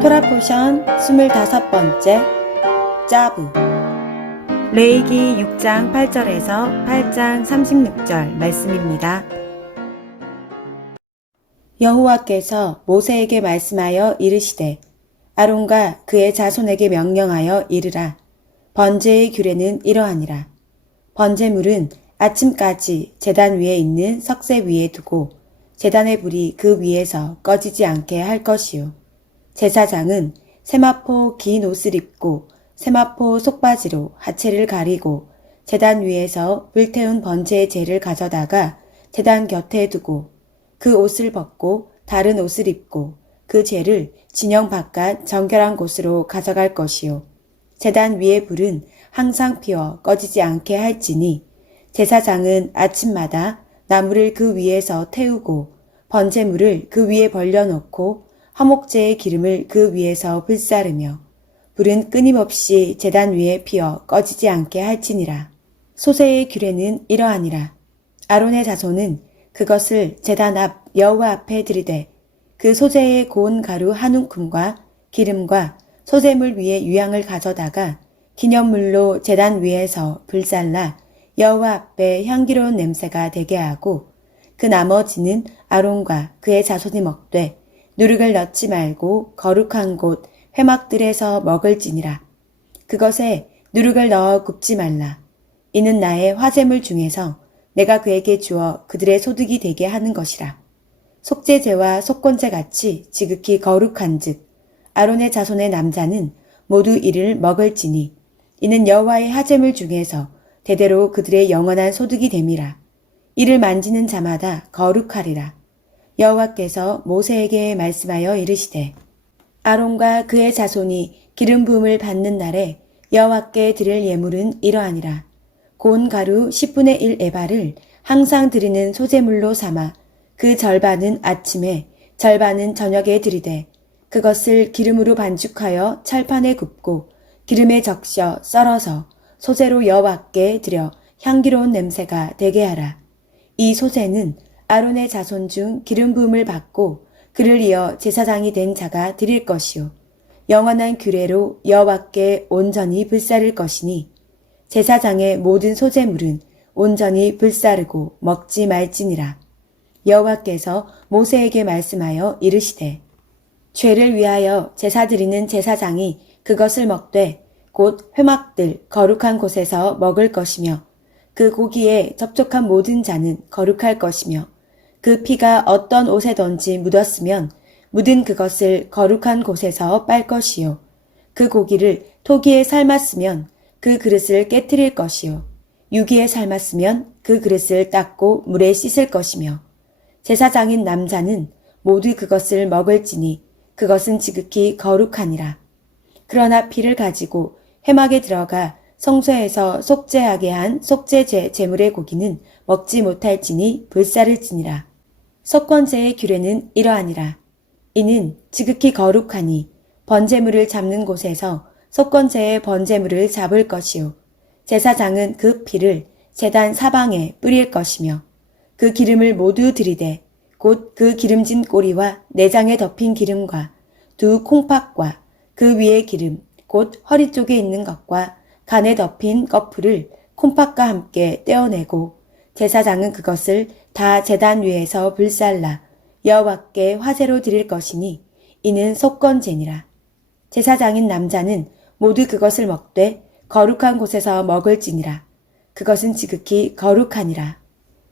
토라포션 25번째 짜부. 레이기 6장 8절에서 8장 36절 말씀입니다. 여호와께서 모세에게 말씀하여 이르시되 아론과 그의 자손에게 명령하여 이르라. 번제의 규례는 이러하니라. 번제물은 아침까지 제단 위에 있는 석쇠 위에 두고 제단의 불이 그 위에서 꺼지지 않게 할 것이요 제사장은 세마포 긴 옷을 입고 세마포 속바지로 하체를 가리고 제단 위에서 불태운 번제의 재를 가져다가 제단 곁에 두고 그 옷을 벗고 다른 옷을 입고 그 재를 진영 바깥 정결한 곳으로 가져갈 것이요. 제단 위의 불은 항상 피어 꺼지지 않게 할지니 제사장은 아침마다 나무를 그 위에서 태우고 번제물을 그 위에 벌려놓고 화목제의 기름을 그 위에서 불사르며 불은 끊임없이 제단 위에 피어 꺼지지 않게 할지니라. 소세의 규례는 이러하니라. 아론의 자손은 그것을 제단 앞 여호와 앞에 들이되 그 소재의 고운 가루 한 움큼과 기름과 소재물 위에 유향을 가져다가 기념물로 제단 위에서 불살라 여호와 앞에 향기로운 냄새가 되게 하고 그 나머지는 아론과 그의 자손이 먹되 누룩을 넣지 말고 거룩한 곳 회막들에서 먹을지니라. 그것에 누룩을 넣어 굽지 말라. 이는 나의 화재물 중에서 내가 그에게 주어 그들의 소득이 되게 하는 것이라. 속죄제와 속건제 같이 지극히 거룩한즉 아론의 자손의 남자는 모두 이를 먹을지니 이는 여호와의 하재물 중에서 대대로 그들의 영원한 소득이 됨이라. 이를 만지는 자마다 거룩하리라. 여호와께서 모세에게 말씀하여 이르시되 아론과 그의 자손이 기름 부음을 받는 날에 여호와께 드릴 예물은 이러하니라. 고운 가루 10분의 1 에바를 항상 드리는 소재물로 삼아 그 절반은 아침에 절반은 저녁에 드리되 그것을 기름으로 반죽하여 철판에 굽고 기름에 적셔 썰어서 소재로 여호와께 드려 향기로운 냄새가 되게 하라. 이 소재는 아론의 자손 중 기름 부음을 받고 그를 이어 제사장이 된 자가 드릴 것이요 영원한 규례로 여호와께 온전히 불사를 것이니 제사장의 모든 소재물은 온전히 불사르고 먹지 말지니라. 여호와께서 모세에게 말씀하여 이르시되 죄를 위하여 제사 드리는 제사장이 그것을 먹되 곧 회막들 거룩한 곳에서 먹을 것이며 그 고기에 접촉한 모든 자는 거룩할 것이며 그 피가 어떤 옷에든지 묻었으면 묻은 그것을 거룩한 곳에서 빨 것이요 그 고기를 토기에 삶았으면 그 그릇을 깨뜨릴 것이요 유기에 삶았으면 그 그릇을 닦고 물에 씻을 것이며 제사장인 남자는 모두 그것을 먹을지니 그것은 지극히 거룩하니라. 그러나 피를 가지고 회막에 들어가 성소에서 속죄하게 한 속죄제 제물의 고기는 먹지 못할지니 불사를 지니라. 석권제의 규례는 이러하니라. 이는 지극히 거룩하니 번제물을 잡는 곳에서 속건제의 번제물을 잡을 것이요 제사장은 그 피를 제단 사방에 뿌릴 것이며 그 기름을 모두 들이되 곧그 기름진 꼬리와 내장에 덮인 기름과 두 콩팥과 그 위의 기름 곧 허리 쪽에 있는 것과 간에 덮인 거풀을 콩팥과 함께 떼어내고 제사장은 그것을 다 제단 위에서 불살라 여호와께 화제로 드릴 것이니 이는 속건제니라. 제사장인 남자는 모두 그것을 먹되 거룩한 곳에서 먹을지니라. 그것은 지극히 거룩하니라.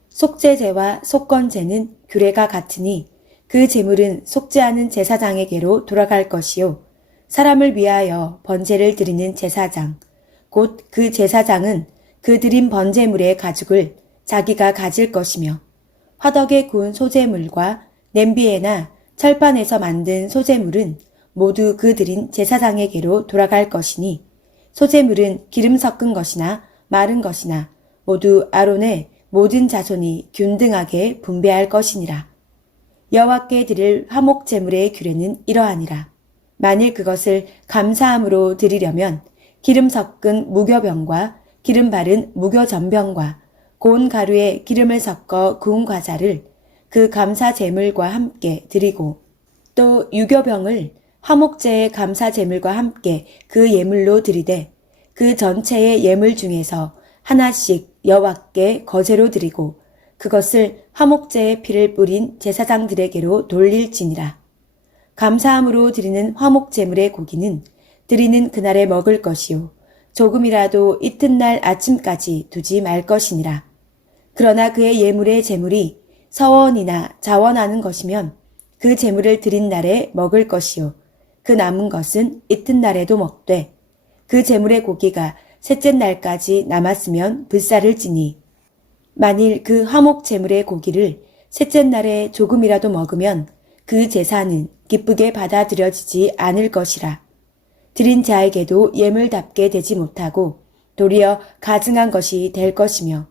속죄제와 속건제는 규례가 같으니 그 제물은 속죄하는 제사장에게로 돌아갈 것이요. 사람을 위하여 번제를 드리는 제사장, 곧 그 제사장은 그 드린 번제물의 가죽을 자기가 가질 것이며 화덕에 구운 소재물과 냄비에나 철판에서 만든 소재물은 모두 그 드린 제사장에게로 돌아갈 것이니 소재물은 기름 섞은 것이나 마른 것이나 모두 아론의 모든 자손이 균등하게 분배할 것이니라. 여호와께 드릴 화목 제물의 규례는 이러하니라. 만일 그것을 감사함으로 드리려면 기름 섞은 무교병과 기름 바른 무교전병과 고운 가루에 기름을 섞어 구운 과자를 그 감사 제물과 함께 드리고 또 유교병을 화목제의 감사 제물과 함께 그 예물로 드리되 그 전체의 예물 중에서 하나씩 여호와께 거제로 드리고 그것을 화목제의 피를 뿌린 제사장들에게로 돌릴지니라. 감사함으로 드리는 화목 제물의 고기는 드리는 그날에 먹을 것이요 조금이라도 이튿날 아침까지 두지 말 것이니라. 그러나 그의 예물의 제물이 서원이나 자원하는 것이면 그 제물을 드린 날에 먹을 것이요 그 남은 것은 이튿날에도 먹되 그 제물의 고기가 셋째 날까지 남았으면 불살을 지니 만일 그 화목 제물의 고기를 셋째 날에 조금이라도 먹으면 그 제사는 기쁘게 받아들여지지 않을 것이라. 드린 자에게도 예물답게 되지 못하고 도리어 가증한 것이 될 것이며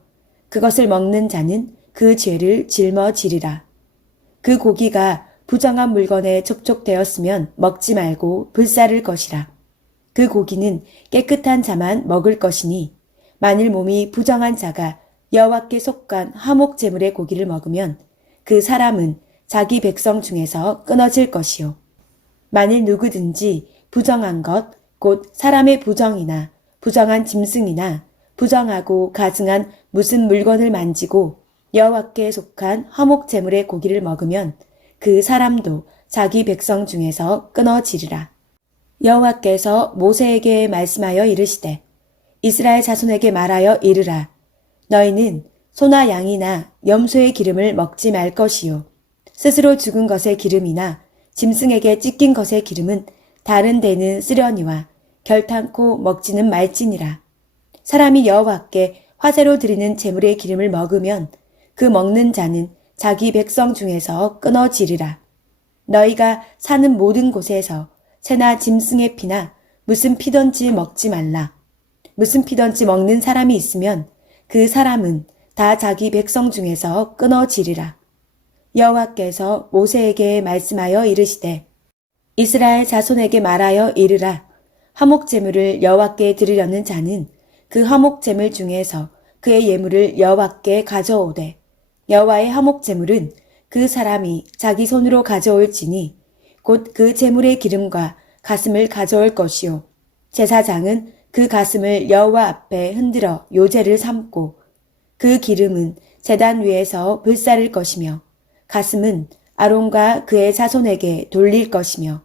그것을 먹는 자는 그 죄를 짊어지리라. 그 고기가 부정한 물건에 접촉되었으면 먹지 말고 불사를 것이라. 그 고기는 깨끗한 자만 먹을 것이니 만일 몸이 부정한 자가 여호와께 속한 화목 제물의 고기를 먹으면 그 사람은 자기 백성 중에서 끊어질 것이요. 만일 누구든지 부정한 것, 곧 사람의 부정이나 부정한 짐승이나 부정하고 가증한 무슨 물건을 만지고 여호와께 속한 화목 제물의 고기를 먹으면 그 사람도 자기 백성 중에서 끊어지리라. 여호와께서 모세에게 말씀하여 이르시되 이스라엘 자손에게 말하여 이르라. 너희는 소나 양이나 염소의 기름을 먹지 말 것이요. 스스로 죽은 것의 기름이나 짐승에게 찢긴 것의 기름은 다른 데는 쓰려니와 결탄코 먹지는 말지니라. 사람이 여호와께 화제로 드리는 제물의 기름을 먹으면 그 먹는 자는 자기 백성 중에서 끊어지리라. 너희가 사는 모든 곳에서 새나 짐승의 피나 무슨 피든지 먹지 말라. 무슨 피든지 먹는 사람이 있으면 그 사람은 다 자기 백성 중에서 끊어지리라. 여호와께서 모세에게 말씀하여 이르시되 이스라엘 자손에게 말하여 이르라 화목 제물을 여호와께 드리려는 자는 그 화목 제물 중에서 그의 예물을 여호와께 가져오되 여호와의 화목 제물은 그 사람이 자기 손으로 가져올지니 곧 그 제물의 기름과 가슴을 가져올 것이요. 제사장은 그 가슴을 여호와 앞에 흔들어 요제를 삼고 그 기름은 제단 위에서 불사를 것이며 가슴은 아론과 그의 자손에게 돌릴 것이며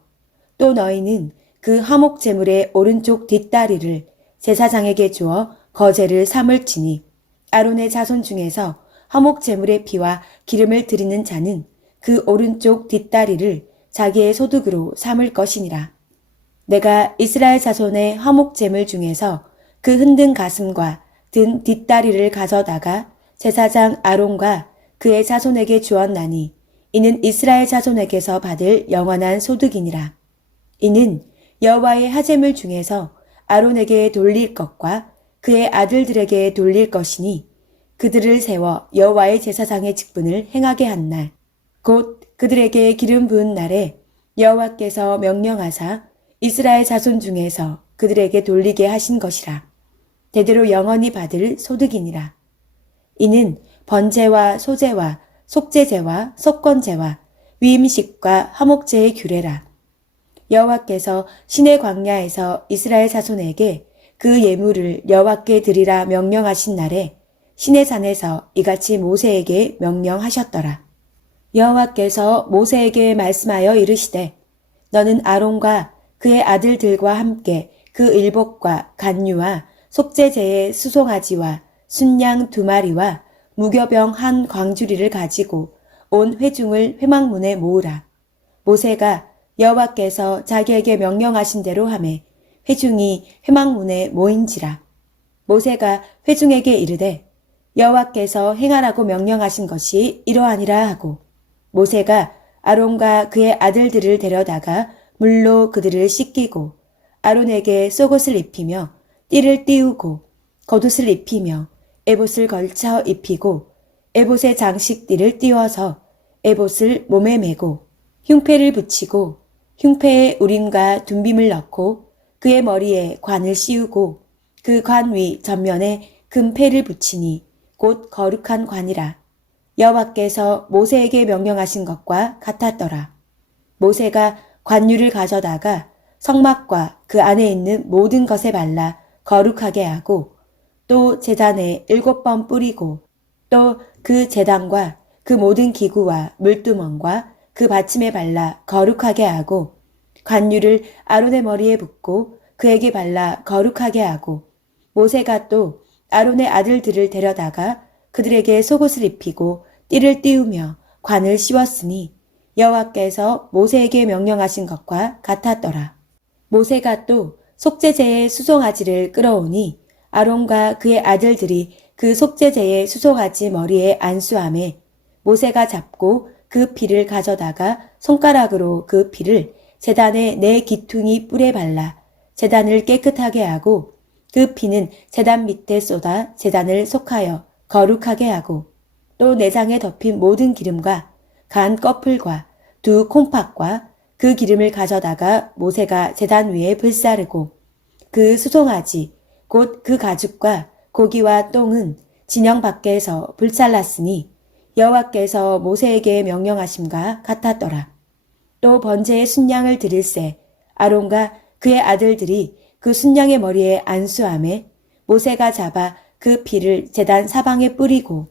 또 너희는 그 화목 제물의 오른쪽 뒷다리를 제사장에게 주어 거제를 삼을지니 아론의 자손 중에서 화목 제물의 피와 기름을 드리는 자는 그 오른쪽 뒷다리를 자기의 소득으로 삼을 것이니라. 내가 이스라엘 자손의 화목 제물 중에서 그 흔든 가슴과 든 뒷다리를 가져다가 제사장 아론과 그의 자손에게 주었나니 이는 이스라엘 자손에게서 받을 영원한 소득이니라. 이는 여호와의 하제물 중에서 아론에게 돌릴 것과 그의 아들들에게 돌릴 것이니 그들을 세워 여호와의 제사장의 직분을 행하게 한 날, 곧 그들에게 기름 부은 날에 여호와께서 명령하사 이스라엘 자손 중에서 그들에게 돌리게 하신 것이라. 대대로 영원히 받을 소득이니라. 이는 번제와 소제와 속제제와 속건제와 위임식과 화목제의 규례라. 여호와께서 신의 광야에서 이스라엘 자손에게 그 예물을 여호와께 드리라 명령하신 날에 신의 산에서 이같이 모세에게 명령하셨더라. 여호와께서 모세에게 말씀하여 이르시되 너는 아론과 그의 아들들과 함께 그 일복과 간유와 속죄제의 수송아지와 순양 두 마리와 무교병 한 광주리를 가지고 온 회중을 회막문에 모으라. 모세가 여호와께서 자기에게 명령하신 대로 하매 회중이 회막문에 모인지라. 모세가 회중에게 이르되 여호와께서 행하라고 명령하신 것이 이러하니라 하고 모세가 아론과 그의 아들들을 데려다가 물로 그들을 씻기고 아론에게 속옷을 입히며 띠를 띄우고 겉옷을 입히며 에봇을 걸쳐 입히고 에봇의 장식띠를 띄워서 에봇을 몸에 메고 흉패를 붙이고 흉패에 우림과 둔빔을 넣고 그의 머리에 관을 씌우고 그 관 위 전면에 금패를 붙이니 곧 거룩한 관이라 여호와께서 모세에게 명령하신 것과 같았더라. 모세가 관유를 가져다가 성막과 그 안에 있는 모든 것에 발라 거룩하게 하고 또 제단에 일곱 번 뿌리고 또그 제단과 그 모든 기구와 물두멍과 그 받침에 발라 거룩하게 하고 관유를 아론의 머리에 붓고 그에게 발라 거룩하게 하고 모세가 또 아론의 아들들을 데려다가 그들에게 속옷을 입히고 띠를 띄우며 관을 씌웠으니 여호와께서 모세에게 명령하신 것과 같았더라. 모세가 또 속죄제의 수송아지를 끌어오니 아론과 그의 아들들이 그 속죄제의 수송아지 머리에 안수함에 모세가 잡고 그 피를 가져다가 손가락으로 그 피를 제단의 네 기퉁이 뿔에 발라 제단을 깨끗하게 하고 그 피는 제단 밑에 쏟아 제단을 속하여 거룩하게 하고 또 내장에 덮인 모든 기름과 간 꺼풀과 두 콩팥과 그 기름을 가져다가 모세가 제단 위에 불사르고 그 수송아지 곧 그 가죽과 고기와 똥은 진영 밖에서 불살랐으니 여호와께서 모세에게 명령하심과 같았더라. 또 번제의 순양을 드릴세 아론과 그의 아들들이 그 순양의 머리에 안수함에 모세가 잡아 그 피를 제단 사방에 뿌리고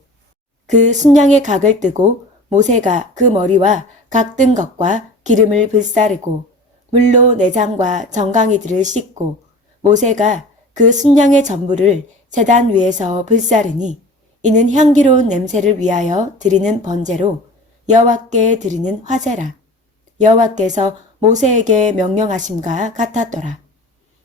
그 순양의 각을 뜨고 모세가 그 머리와 각 뜬 것과 기름을 불사르고 물로 내장과 정강이들을 씻고 모세가 그 순양의 전부를 제단 위에서 불사르니 이는 향기로운 냄새를 위하여 드리는 번제로 여호와께 드리는 화제라. 여호와께서 모세에게 명령하심과 같았더라.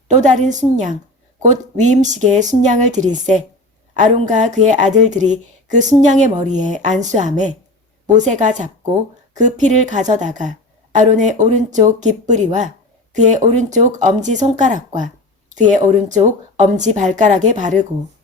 또 다른 순양 곧 위임식의 순양을 드릴세 아론과 그의 아들들이 그 순양의 머리에 안수함에 모세가 잡고 그 피를 가져다가 아론의 오른쪽 깃뿌리와 그의 오른쪽 엄지 손가락과 그의 오른쪽 엄지 발가락에 바르고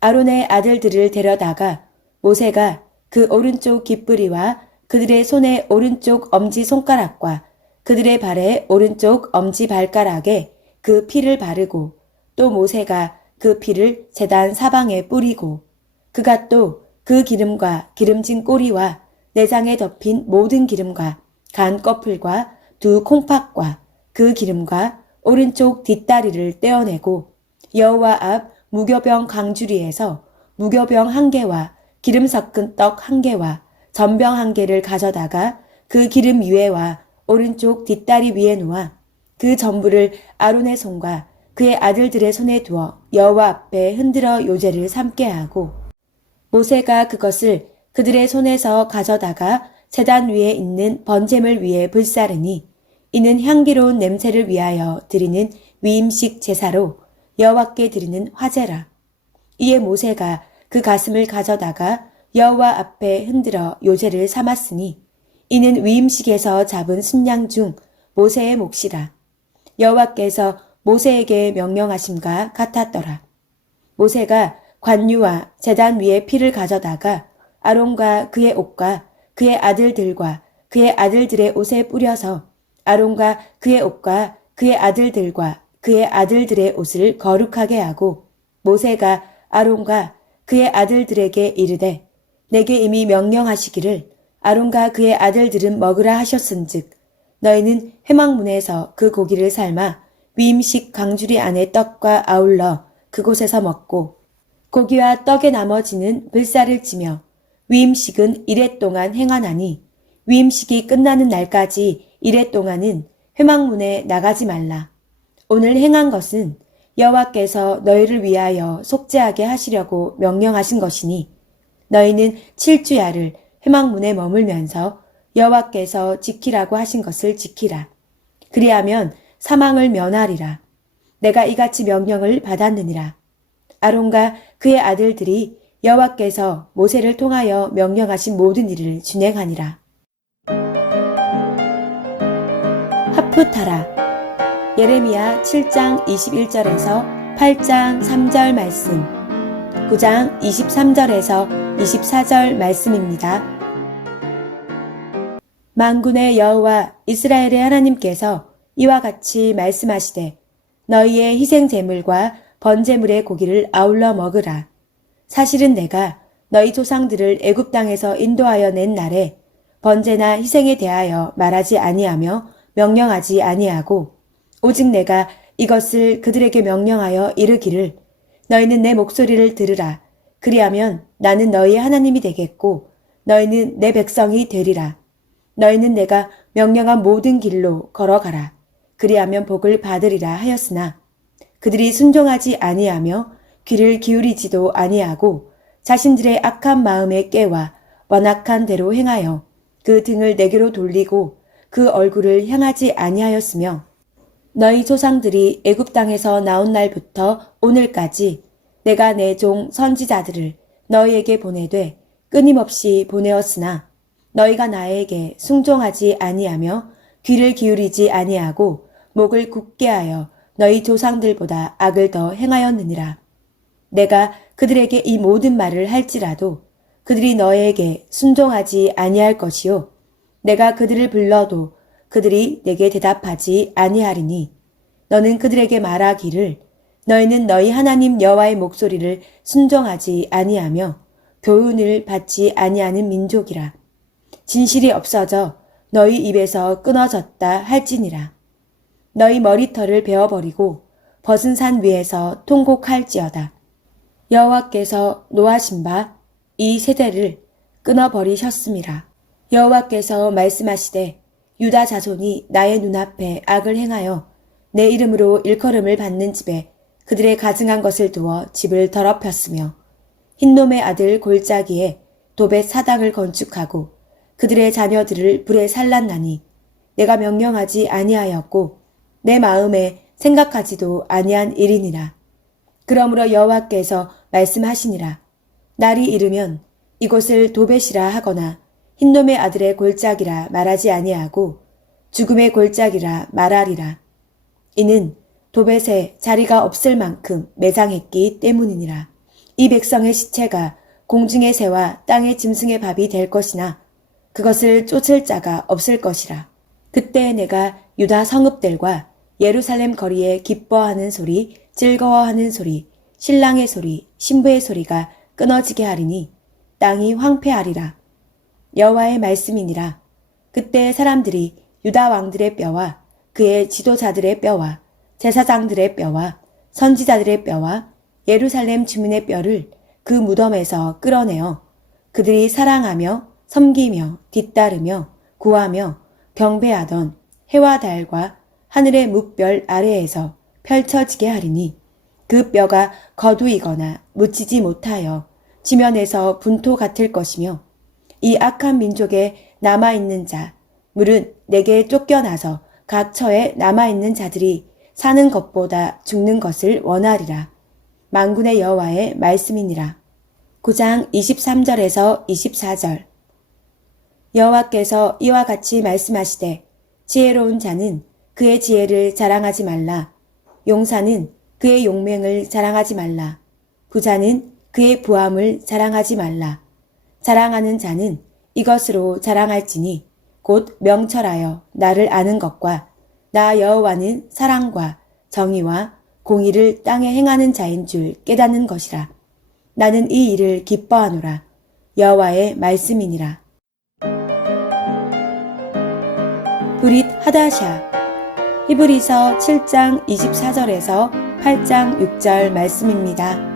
아론의 아들들을 데려다가 모세가 그 오른쪽 깃뿌리와 그들의 손의 오른쪽 엄지 손가락과 그들의 발의 오른쪽 엄지 발가락에 그 피를 바르고 또 모세가 그 피를 제단 사방에 뿌리고 그가 또 그 기름과 기름진 꼬리와 내장에 덮인 모든 기름과 간 꺼풀과 두 콩팥과 그 기름과 오른쪽 뒷다리를 떼어내고 여호와 앞 무교병 강주리에서 무교병 한 개와 기름 섞은 떡 한 개와 전병 한 개를 가져다가 그 기름 위에와 오른쪽 뒷다리 위에 놓아 그 전부를 아론의 손과 그의 아들들의 손에 두어 여호와 앞에 흔들어 요제를 삼게 하고 모세가 그것을 그들의 손에서 가져다가 제단 위에 있는 번제물 위에 불사르니 이는 향기로운 냄새를 위하여 드리는 위임식 제사로 여호와께 드리는 화제라. 이에 모세가 그 가슴을 가져다가 여호와 앞에 흔들어 요제를 삼았으니 이는 위임식에서 잡은 순양 중 모세의 몫이라. 여호와께서 모세에게 명령하심과 같았더라. 모세가 관유와 제단 위에 피를 가져다가 아론과 그의 옷과 그의 아들들과 그의 아들들의 옷에 뿌려서 아론과 그의 옷과 그의 아들들과 그의 아들들의 옷을 거룩하게 하고 모세가 아론과 그의 아들들에게 이르되 내게 이미 명령하시기를 아론과 그의 아들들은 먹으라 하셨은즉 너희는 회막문에서 그 고기를 삶아 위임식 강주리 안에 떡과 아울러 그곳에서 먹고 고기와 떡의 나머지는 불살을 치며 위임식은 이래 동안 행하나니 위임식이 끝나는 날까지 이래 동안은 회막문에 나가지 말라. 오늘 행한 것은 여호와께서 너희를 위하여 속죄하게 하시려고 명령하신 것이니 너희는 7주야를 회막문에 머물면서 여호와께서 지키라고 하신 것을 지키라. 그리하면 사망을 면하리라. 내가 이같이 명령을 받았느니라. 아론과 그의 아들들이 여호와께서 모세를 통하여 명령하신 모든 일을 준행하니라. 하프타라 예레미야 7장 21절에서 8장 3절 말씀 9장 23절에서 24절 말씀입니다. 만군의 여호와 이스라엘의 하나님께서 이와 같이 말씀하시되 너희의 희생 제물과 번제물의 고기를 아울러 먹으라. 사실은 내가 너희 조상들을 애굽 땅에서 인도하여 낸 날에 번제나 희생에 대하여 말하지 아니하며 명령하지 아니하고 오직 내가 이것을 그들에게 명령하여 이르기를 너희는 내 목소리를 들으라. 그리하면 나는 너희의 하나님이 되겠고 너희는 내 백성이 되리라. 너희는 내가 명령한 모든 길로 걸어가라. 그리하면 복을 받으리라 하였으나 그들이 순종하지 아니하며 귀를 기울이지도 아니하고 자신들의 악한 마음에 깨와 완악한 대로 행하여 그 등을 내게로 돌리고 그 얼굴을 향하지 아니하였으며 너희 조상들이 애굽 땅에서 나온 날부터 오늘까지 내가 내 종 선지자들을 너희에게 보내되 끊임없이 보내었으나 너희가 나에게 순종하지 아니하며 귀를 기울이지 아니하고 목을 굳게 하여 너희 조상들보다 악을 더 행하였느니라. 내가 그들에게 이 모든 말을 할지라도 그들이 너에게 순종하지 아니할 것이요 내가 그들을 불러도 그들이 내게 대답하지 아니하리니 너는 그들에게 말하기를 너희는 너희 하나님 여호와의 목소리를 순종하지 아니하며 교훈을 받지 아니하는 민족이라. 진실이 없어져 너희 입에서 끊어졌다 할지니라. 너희 머리털을 베어버리고 벗은 산 위에서 통곡할지어다. 여호와께서 노하신 바 이 세대를 끊어버리셨음이라. 여호와께서 말씀하시되 유다 자손이 나의 눈앞에 악을 행하여 내 이름으로 일컬음을 받는 집에 그들의 가증한 것을 두어 집을 더럽혔으며 흰놈의 아들 골짜기에 도벳 사당을 건축하고 그들의 자녀들을 불에 살랐나니 내가 명령하지 아니하였고 내 마음에 생각하지도 아니한 일이니라. 그러므로 여호와께서 말씀하시니라. 날이 이르면 이곳을 도벳이라 하거나 흰놈의 아들의 골짜기라 말하지 아니하고 죽음의 골짜기라 말하리라. 이는 도벳에 자리가 없을 만큼 매장했기 때문이니라. 이 백성의 시체가 공중의 새와 땅의 짐승의 밥이 될 것이나 그것을 쫓을 자가 없을 것이라. 그때 내가 유다 성읍들과 예루살렘 거리에 기뻐하는 소리, 즐거워하는 소리, 신랑의 소리, 신부의 소리가 끊어지게 하리니 땅이 황폐하리라. 여호와의 말씀이니라. 그때 사람들이 유다 왕들의 뼈와 그의 지도자들의 뼈와 제사장들의 뼈와 선지자들의 뼈와 예루살렘 주민의 뼈를 그 무덤에서 끌어내어 그들이 사랑하며 섬기며 뒤따르며 구하며 경배하던 해와 달과 하늘의 묵별 아래에서 펼쳐지게 하리니 그 뼈가 거두이거나 묻히지 못하여 지면에서 분토 같을 것이며 이 악한 민족에 남아있는 자, 물은 내게 쫓겨나서 각 처에 남아있는 자들이 사는 것보다 죽는 것을 원하리라. 망군의 여호와의 말씀이니라. 9장 23절에서 24절 여호와께서 이와 같이 말씀하시되 지혜로운 자는 그의 지혜를 자랑하지 말라. 용사는 그의 용맹을 자랑하지 말라. 부자는 그의 부함을 자랑하지 말라. 자랑하는 자는 이것으로 자랑할지니 곧 명철하여 나를 아는 것과 나 여호와는 사랑과 정의와 공의를 땅에 행하는 자인 줄 깨닫는 것이라. 나는 이 일을 기뻐하노라. 여호와의 말씀이니라. 브릿 하다샤 히브리서 7장 24절에서 8장 6절 말씀입니다.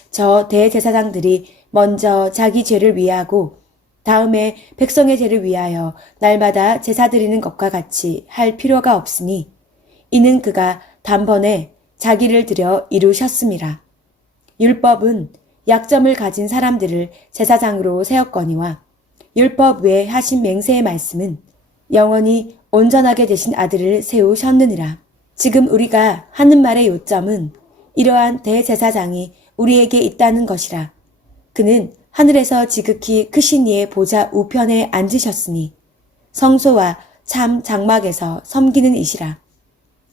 저 대제사장들이 먼저 자기 죄를 위하고 다음에 백성의 죄를 위하여 날마다 제사 드리는 것과 같이 할 필요가 없으니 이는 그가 단번에 자기를 들여 이루셨음이라. 율법은 약점을 가진 사람들을 제사장으로 세웠거니와 율법 외에 하신 맹세의 말씀은 영원히 온전하게 되신 아들을 세우셨느니라. 지금 우리가 하는 말의 요점은 이러한 대제사장이 우리에게 있다는 것이라. 그는 하늘에서 지극히 크신 이의 보좌 우편에 앉으셨으니 성소와 참 장막에서 섬기는 이시라.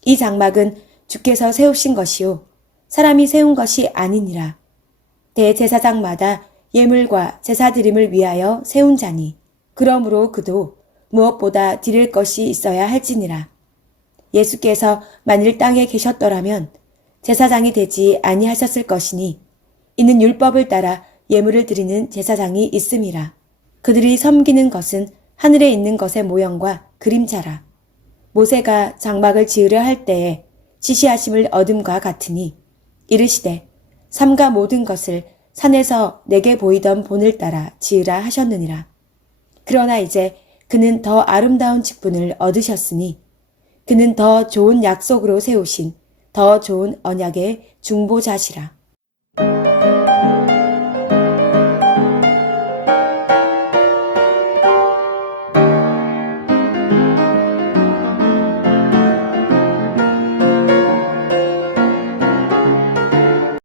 이 장막은 주께서 세우신 것이요 사람이 세운 것이 아니니라. 대제사장마다 예물과 제사 드림을 위하여 세운 자니 그러므로 그도 무엇보다 드릴 것이 있어야 할지니라. 예수께서 만일 땅에 계셨더라면 제사장이 되지 아니하셨을 것이니 이는 율법을 따라 예물을 드리는 제사장이 있음이라. 그들이 섬기는 것은 하늘에 있는 것의 모형과 그림자라. 모세가 장막을 지으려 할 때에 지시하심을 얻음과 같으니 이르시되 삼가 모든 것을 산에서 내게 보이던 본을 따라 지으라 하셨느니라. 그러나 이제 그는 더 아름다운 직분을 얻으셨으니 그는 더 좋은 약속으로 세우신 더 좋은 언약의 중보자시라.